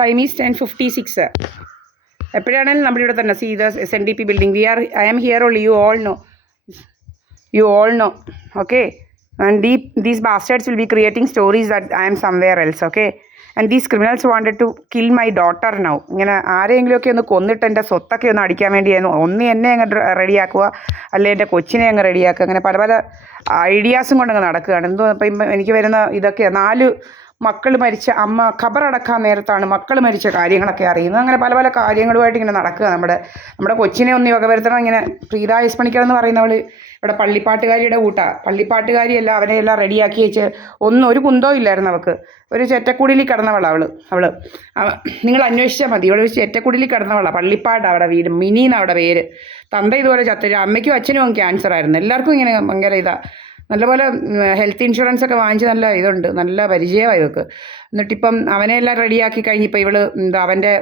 Time is 10:56. എപ്പോഴാണെങ്കിലും നമ്മുടെ ഇവിടെ തന്നെ see the SNDP building. I am here only, you all know, okay? And these bastards will be creating stories that I am somewhere else, okay? And these criminals wanted to kill my daughter now. ഇങ്ങനെ ആരെങ്കിലുമൊക്കെ ഒന്ന് കൊന്നിട്ട് എൻ്റെ സ്വത്തൊക്കെ ഒന്ന് അടിക്കാൻ വേണ്ടിയായിരുന്നു. ഒന്ന് എന്നെ അങ്ങ് റെഡിയാക്കുക, അല്ലെ എൻ്റെ കൊച്ചിനെ അങ്ങ് റെഡിയാക്കുക. അങ്ങനെ പല പല ഐഡിയാസും കൊണ്ടങ്ങ് നടക്കുകയാണ്. എന്തോ ഇപ്പം എനിക്ക് വരുന്ന ഇതൊക്കെ 4 മക്കൾ മരിച്ച അമ്മ ഖബറടക്കാൻ നേരത്താണ് മക്കൾ മരിച്ച കാര്യങ്ങളൊക്കെ അറിയുന്നത്. അങ്ങനെ പല പല കാര്യങ്ങളുമായിട്ട് ഇങ്ങനെ നടക്കുക. നമ്മുടെ കൊച്ചിനെ ഒന്ന് വകവരുത്തണം. ഇങ്ങനെ പ്രീത എസ് പണിക്കർ എന്ന് പറയുന്നവൾ ഇവിടെ പള്ളിപ്പാട്ടുകാരിയുടെ കൂട്ടാണ്. പള്ളിപ്പാട്ടുകാരിയല്ല, അവനെല്ലാം റെഡിയാക്കി വെച്ച് ഒരു കുന്തവും ഇല്ലായിരുന്നു അവൾക്ക്. ഒരു ചെറ്റക്കുടിലിൽ കിടന്നവളാണ് അവൾ. നിങ്ങൾ അന്വേഷിച്ചാൽ മതി. ഇവിടെ ചെറ്റക്കുടിലിൽ കിടന്നവളാണ്. പള്ളിപ്പാടാണ് അവിടെ വീട്. മിനി എന്നാണ് അവിടെ പേര്. തന്ത ഇതുപോലെ ചത്ത. അമ്മയ്ക്കും അച്ഛനും ക്യാൻസർ ആയിരുന്നു. എല്ലാവർക്കും ഇങ്ങനെ ഭയങ്കര ഇതാണ്. നല്ലപോലെ ഹെൽത്ത് ഇൻഷുറൻസ് ഒക്കെ വാങ്ങിച്ച് നല്ല ഇതുണ്ട്, നല്ല പരിചയമായി ഇവർക്ക്. എന്നിട്ടിപ്പം അവനെല്ലാം റെഡിയാക്കി കഴിഞ്ഞിപ്പോൾ ഇവൾ അവൻ്റെ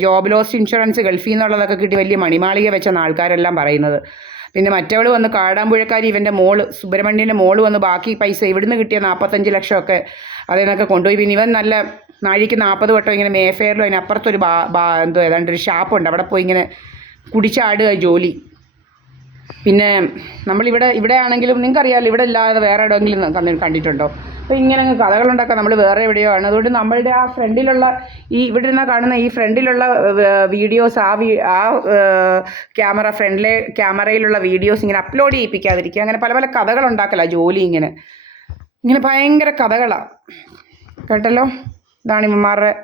ജോബ് ലോസ് ഇൻഷുറൻസ് ഗൾഫിൽ നിന്നുള്ളതൊക്കെ കിട്ടി വലിയ മണിമാളിക വെച്ചെന്ന് ആൾക്കാരെല്ലാം പറയുന്നത്. പിന്നെ മറ്റവൾ വന്ന് കാടാമ്പുഴക്കാരി ഇവൻ്റെ മോള് സുബ്രഹ്മണ്യൻ്റെ മോള് വന്ന് ബാക്കി പൈസ ഇവിടുന്ന് കിട്ടിയ 45 ലക്ഷമൊക്കെ അതിനൊക്കെ കൊണ്ടുപോയി. പിന്നെ ഇവൻ നല്ല നാഴിക്ക് 40 വട്ടം ഇങ്ങനെ മേഫെയറിലും അതിനപ്പുറത്തൊരു ഏതാണ്ട് ഒരു ഷാപ്പുണ്ട്, അവിടെ പോയി ഇങ്ങനെ കുടിച്ചാടുക ജോലി. പിന്നെ ഇവിടെ ആണെങ്കിലും നിങ്ങൾക്കറിയാമല്ലോ, ഇവിടെ ഇല്ലാതെ വേറെ എവിടെയെങ്കിലും കണ്ടിട്ടുണ്ടോ? അപ്പോൾ ഇങ്ങനെ കഥകളുണ്ടാക്കാൻ നമ്മൾ വേറെ എവിടെയോ ആണ്. അതുകൊണ്ട് നമ്മളുടെ ആ ഫ്രണ്ടിലുള്ള ഇവിടെ നിന്ന് കാണുന്ന ഈ ഫ്രണ്ടിലുള്ള വീഡിയോസ് ആ ക്യാമറയിലുള്ള വീഡിയോസ് ഇങ്ങനെ അപ്ലോഡ് ചെയ്യിപ്പിക്കാതിരിക്കുക. അങ്ങനെ പല പല കഥകളുണ്ടാക്കല ജോലി. ഇങ്ങനെ ഭയങ്കര കഥകളാണ് കേട്ടല്ലോ. ഇതാണ് ഇവന്മാരുടെ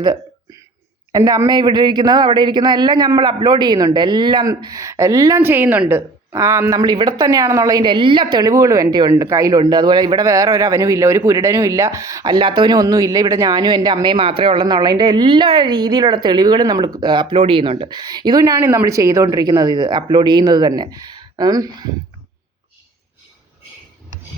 ഇത്. എൻ്റെ അമ്മ ഇവിടെ ഇരിക്കുന്നത് അവിടെ ഇരിക്കുന്നത് എല്ലാം നമ്മൾ അപ്ലോഡ് ചെയ്യുന്നുണ്ട്, എല്ലാം ചെയ്യുന്നുണ്ട്. നമ്മൾ ഇവിടെ തന്നെയാണെന്നുള്ളതിൻ്റെ എല്ലാ തെളിവുകളും എൻ്റെ കയ്യിലുണ്ട്. അതുപോലെ ഇവിടെ വേറെ ഒരു അവനും ഇല്ല, ഒരു കുരുടനും ഇല്ല, അല്ലാത്തവനും ഒന്നുമില്ല. ഇവിടെ ഞാനും എൻ്റെ അമ്മയും മാത്രമേ ഉള്ളെന്നുള്ളതിൻ്റെ എല്ലാ രീതിയിലുള്ള തെളിവുകളും നമ്മൾ അപ്ലോഡ് ചെയ്യുന്നുണ്ട്. ഇതുകൊണ്ടാണ് നമ്മൾ ചെയ്തുകൊണ്ടിരിക്കുന്നത്, ഇത് അപ്ലോഡ് ചെയ്യുന്നത് തന്നെ.